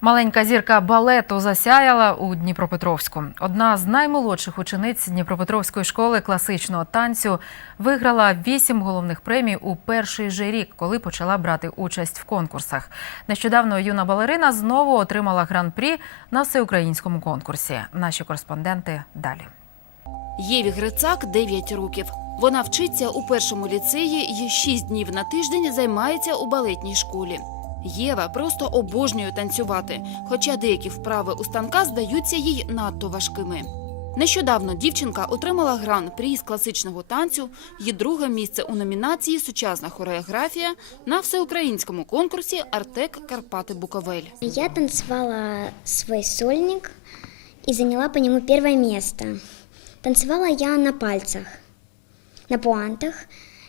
Маленька зірка балету засяяла у Дніпропетровську. Одна з наймолодших учениць Дніпропетровської школи класичного танцю виграла вісім головних премій у перший же рік, коли почала брати участь в конкурсах. Нещодавно юна балерина знову отримала гран-прі на всеукраїнському конкурсі. Наші кореспонденти далі. Єві Грицак 9 років. Вона вчиться у першому ліцеї і 6 днів на тиждень займається у балетній школі. Єва просто обожнює танцювати, хоча деякі вправи у станка здаються їй надто важкими. Нещодавно дівчинка отримала гран-прі з класичного танцю, її друге місце у номінації Сучасна хореографія на всеукраїнському конкурсі Артек Карпати Буковель. Я танцевала свой сольник и заняла по нему первое место. Танцевала я на пальцах, на пуантах.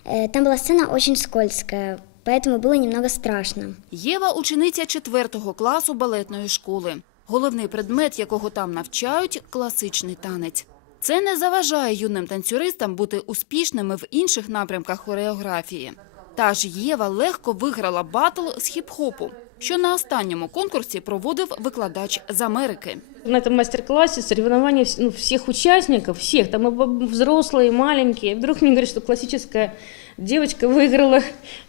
Э, Там была сцена очень скользкая, поэтому было немного страшно. Єва – учениця 4 класу балетної школи. Головний предмет, якого там навчають – класичний танець. Це не заважає юним танцюристам бути успішними в інших напрямках хореографії. Та ж Єва легко виграла батл з хіп-хопу, що на останньому конкурсі проводив викладач з Америки. На этом мастер-классе соревнования вс- ну, всех участников, всех, там и б- взрослые, и маленькие. Вдруг мне говорят, что классическая девочка выиграла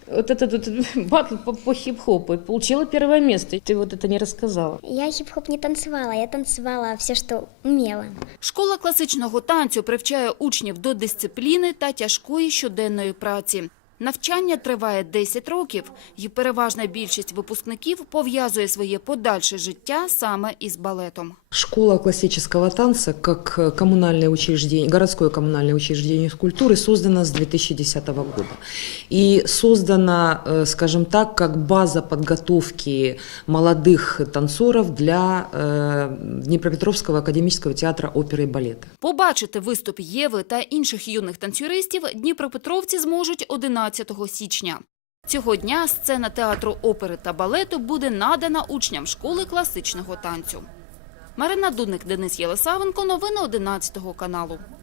вот этот вот батл по, по хип-хопу и получила первое место. Ты вот это не рассказала. Я хип-хоп не танцевала, я танцевала все, что умела. Школа класичного танцю привчає учнів до дисципліни та тяжкої щоденної праці. Навчання триває 10 років, і переважна більшість випускників пов'язує своє подальше життя саме із балетом. Школа классического танца как э, коммунальное учреждение, городское коммунальное учреждение культуры создана с 2010 года. И создана, э, скажем так, как база подготовки молодых танцоров для э, Днепропетровского академического театра оперы и балета. Побачити виступ Єви та інших юних танцюристів дніпропетровці зможуть 11 січня. Цього дня сцена театру опери та балету буде надана учням школи класичного танцю. Марина Дудник, Денис Єлисавенко. Новини 11 каналу.